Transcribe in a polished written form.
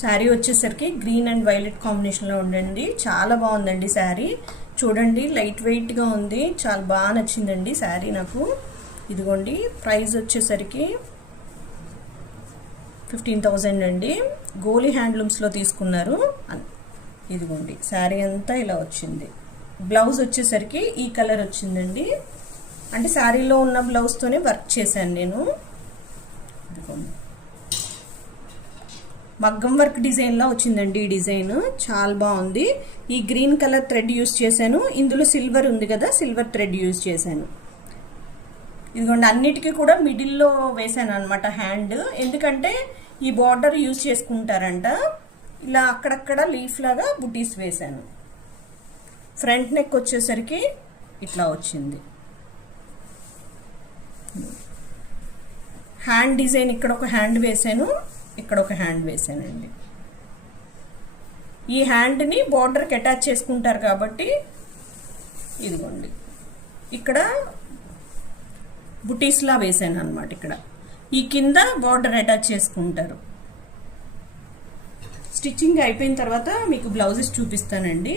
శారీ వచ్చేసరికి green and violet కాంబినేషన్లో ఉండండి. చాలా బాగుందండి శారీ. చూడండి, లైట్ వెయిట్గా ఉంది. చాలా బాగా నచ్చిందండి శారీ నాకు. ఇదిగోండి, ప్రైస్ వచ్చేసరికి 15,000 అండి. గోలీ హ్యాండ్లూమ్స్లో తీసుకున్నారు. ఇదిగోండి, శారీ అంతా ఇలా వచ్చింది. బ్లౌజ్ వచ్చేసరికి ఈ కలర్ వచ్చిందండి. అంటే శారీలో ఉన్న బ్లౌజ్తోనే వర్క్ చేశాను నేను. ఇదిగోండి, మగ్గం వర్క్ డిజైన్లా వచ్చిందండి ఈ డిజైన్. చాలా బాగుంది. ఈ గ్రీన్ కలర్ థ్రెడ్ యూస్ చేశాను. ఇందులో సిల్వర్ ఉంది కదా, సిల్వర్ థ్రెడ్ యూస్ చేశాను. ఇదిగోండి, అన్నిటికీ కూడా మిడిల్లో వేసాను అనమాట హ్యాండ్. ఎందుకంటే ఈ బార్డర్ యూజ్ చేసుకుంటారంట. ఇలా అక్కడక్కడ లీఫ్ లాగా బుటీస్ వేసాను. ఫ్రంట్ నెక్ వచ్చేసరికి ఇట్లా వచ్చింది. హ్యాండ్ డిజైన్ ఇక్కడ ఒక హ్యాండ్ వేసాను, ఇక్కడ ఒక హ్యాండ్ వేసానండి. ఈ హ్యాండ్ని బార్డర్కి అటాచ్ చేసుకుంటారు కాబట్టి ఇదిగోండి ఇక్కడ బుటీస్లా వేసాను అనమాట. ఇక్కడ ఈ కింద బార్డర్ అటాచ్ చేసుకుంటారు. స్టిచ్చింగ్ అయిపోయిన తర్వాత మీకు బ్లౌజెస్ చూపిస్తానండి.